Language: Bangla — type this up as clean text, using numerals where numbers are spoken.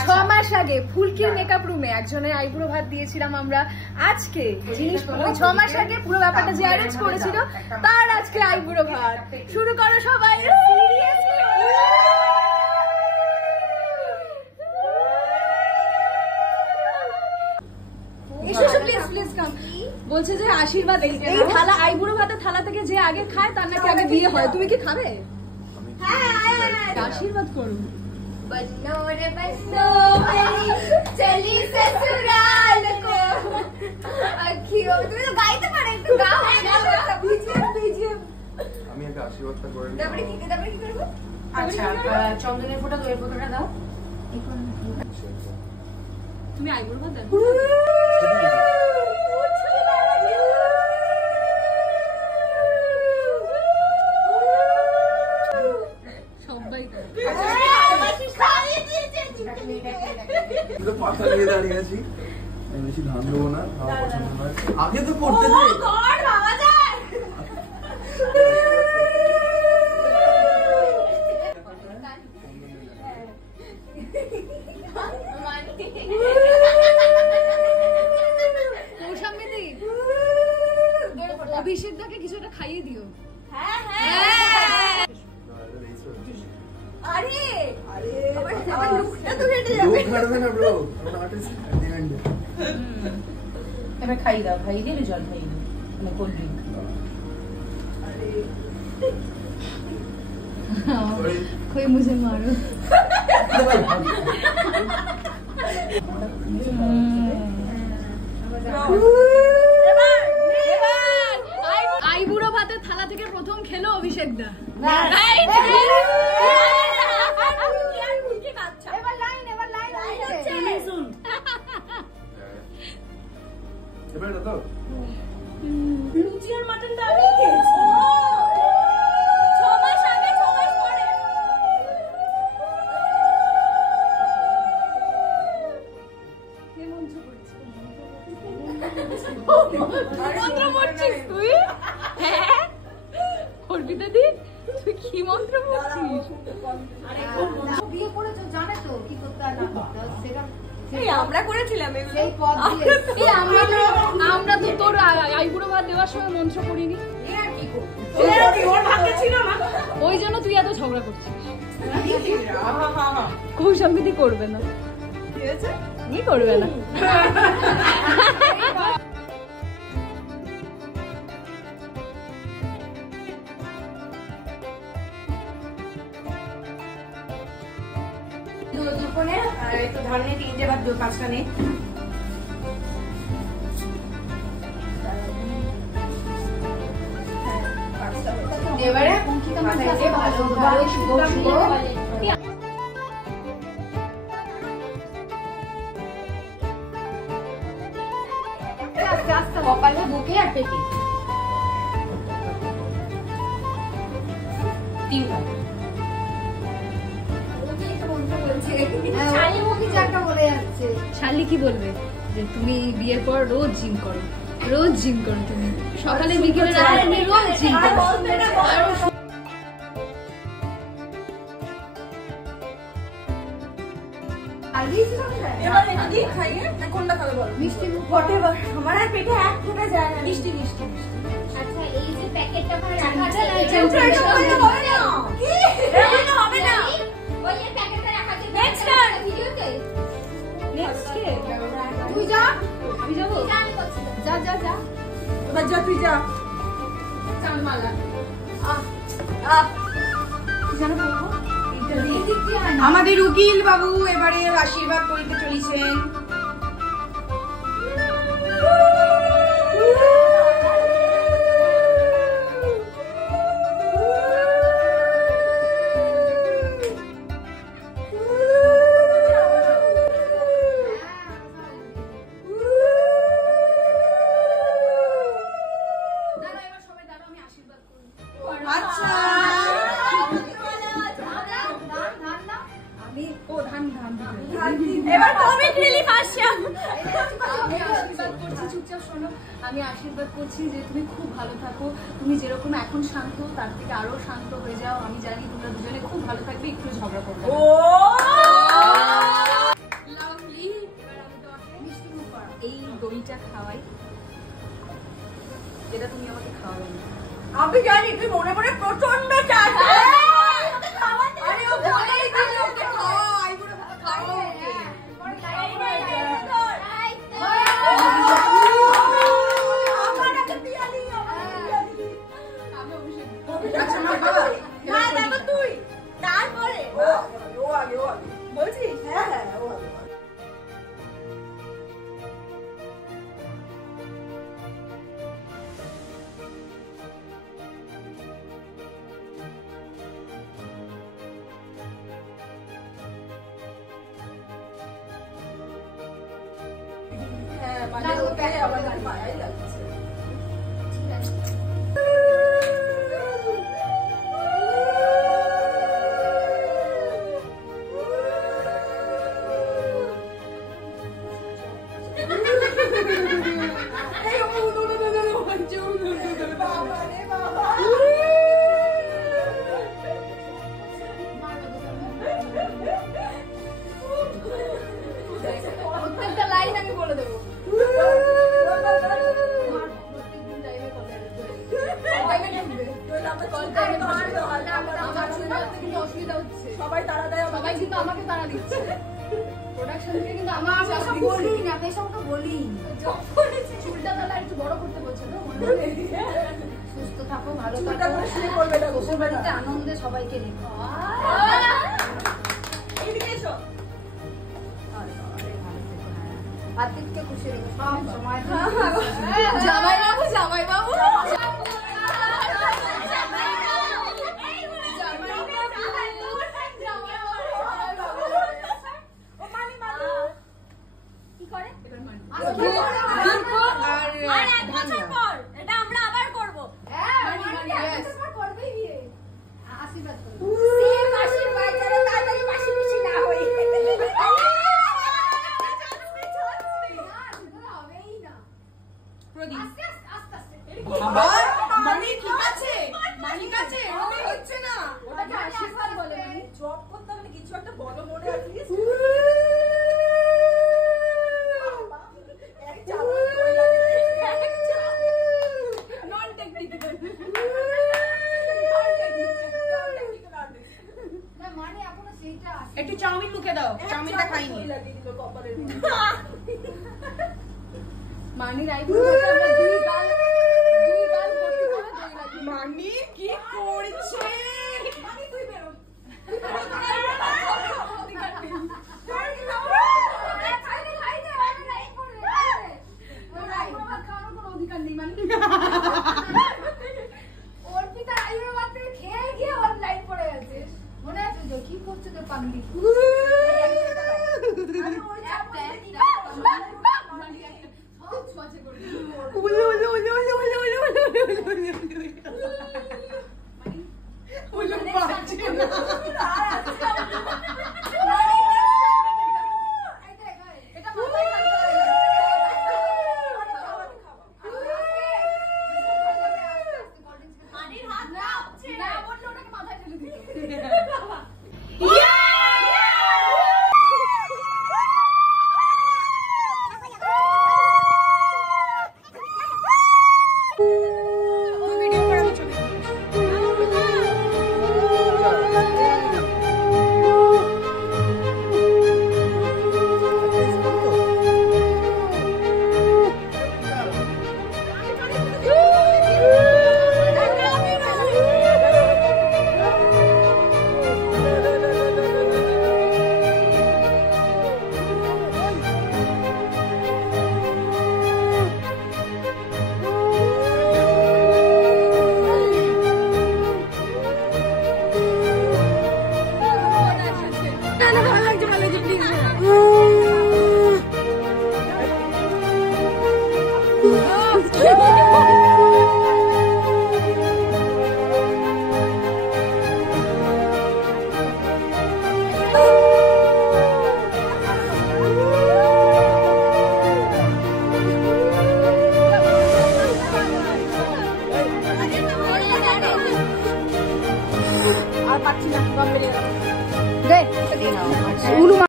6 মাস আগে ফুলকির মেকআপ রুমে একজনের আইব্রো ভাত দিয়েছিলাম আমরা। আজকে জিনিস 6 মাস আগে পুরো ব্যাপারটা যে অ্যারেঞ্জ করেছিল তার আজকে আইব্রো ভাত। শুরু করো সবাই। বলছে যে আশীর্বাদ এই থালা আইবুড়ো ভাতের থালা থেকে যে আগে খায় তার নাকি আগে বিয়ে হয়। তুমি কি খাবে? আশীর্বাদ করো। চলি সসুরাল কো আখিও তুমি তো গাইতে পারো, একটু গাও। আমি আগে আশীর্বাদটা করে নিই। তারপরে কি করব? আচ্ছা চন্দনের ফোঁটা দইয়ের ফোঁটাটা দাও। তুমি আইবুড়ো ভাত দাও। পাতা নিয়ে দাঁড়িয়ে আছি, বেশি ধান দেবো না, আগে তো করতে দে। অভিষেক দাকে কিছু একটা খাইয়ে দিও। এবার খাই দাও, খাই দিয়ে জল খাই দাও, মানে কোল্ড ড্রিঙ্ক। कोई मुझे मारो। আইবুড়ো ভাতের থালা থেকে প্রথম খেলো অভিষেক দা। লুচি আর মাটনটা আমি খেয়েছি 6 মাস আগে, 6 মাস পরে। কে মন্ত্র করছিস? মন্ত্র করছিস তুই? হ্যাঁ অর্পিতা দি, তুই কি মন্ত্র করছিস? আরে বিয়ে করেছো জানে তো কি করতে হয় না করতে হয়, সেটা আমরা করেছিলাম এই পদ দিয়ে। আমরা তো তোর আইবুড়ো ভাত দেওয়ার সময় মন্ত্র করিনি। ওই জন্য তুই এত ঝগড়া করছিস। কৌশম্বিদি করবে না, কি করবে না। দুপুরে একটু ধান নিয়ে 3টে বা 5টা নেই। এবারে ভালো ভালো শুভ শুভ আস্তে আস্তে কপালে, বুকে আর পেটে। 3টা। শালি কি বলবে যে তুমি বিয়ের পর রোজ জিম করো, রোজ জিম করো, তুমি সকালে বিকেলে রোজ জিম করো। মিষ্টি আমার আর পেটে এক ফোঁটা যায় না। মিষ্টি মিষ্টি। আচ্ছা এই যে প্যাকেটটা করে রাখা আছে হবে না, ওই যে প্যাকেটটা রাখা আছে নেক্সট ভিডিওতে। নেক্সট কে? তুই যা, আমি যাবো। যা যা যা, এবার যা তুই যা। চাঁদমালা আমাদের উকিল বাবু এবারে আশীর্বাদ করিতে চলেছেন। আমি আশীর্বাদ করছি যে তুমি খুব ভালো থাকো, তুমি যেরকম এখন শান্ত তার থেকে আরো শান্ত হয়ে যাও। আমি জানি তোমরা দুজনে খুব ভালো থাকবে, একটু ঝগড়া করবে। বলছিস? হ্যাঁ হ্যাঁ ও ভালো। হ্যাঁ মানে ওটাই আমাদের মায়াই লাগছে। প্রত্যেকটা লাইন আমি বলে দেবো। অসুবিধা হচ্ছে, সবাই তারা দেয়, সবাই কিন্তু আমাকে তাড়া দিচ্ছে। প্রোডাকশন থেকে কিন্তু আমি এসব বলি না, আমি এসব বলি চুলটা তাহলে একটু বড় করতে বলছে না? সুস্থ থাকো, ভালো চুলটা থাকো, করে শুয়ে করবে না, শ্বশুর বাড়িতে আনন্দে সবাইকে রেখো। এইদিকে এসো। আতিককে খুশি রেখো সব সময়। জামাই বাবু, জামাই বাবু, এটা আমরা আবার করবো। আশীর্বাদ করো। আশীর্বাদ করো, তাড়াতাড়ি বাসি বেশি না হই। মানি ঠিক আছে, মানি আছে, ওটা হচ্ছে না। ওটাকে আশীর্বাদ বলে। জব করতে হবে কিছু একটা বলো মনে আছে। একটু চাউমিন মুখে দাও, চাউমিনটা খাইনি। মানির আইব্রো আমরা দুই গাল ভর্তি করে দই লাগিয়ে। মানি কি করছে? মানি তুই বেরো। অর্পিতার আইব্রো ভাত থেকে খেয়ে গিয়ে ওর লাইট পড়ে গেছে। মনে আছে তো কি করছে তোর পাগলি? সব ছোঁয়াচে করে ভালো লাগছে, ভালো লাগছে,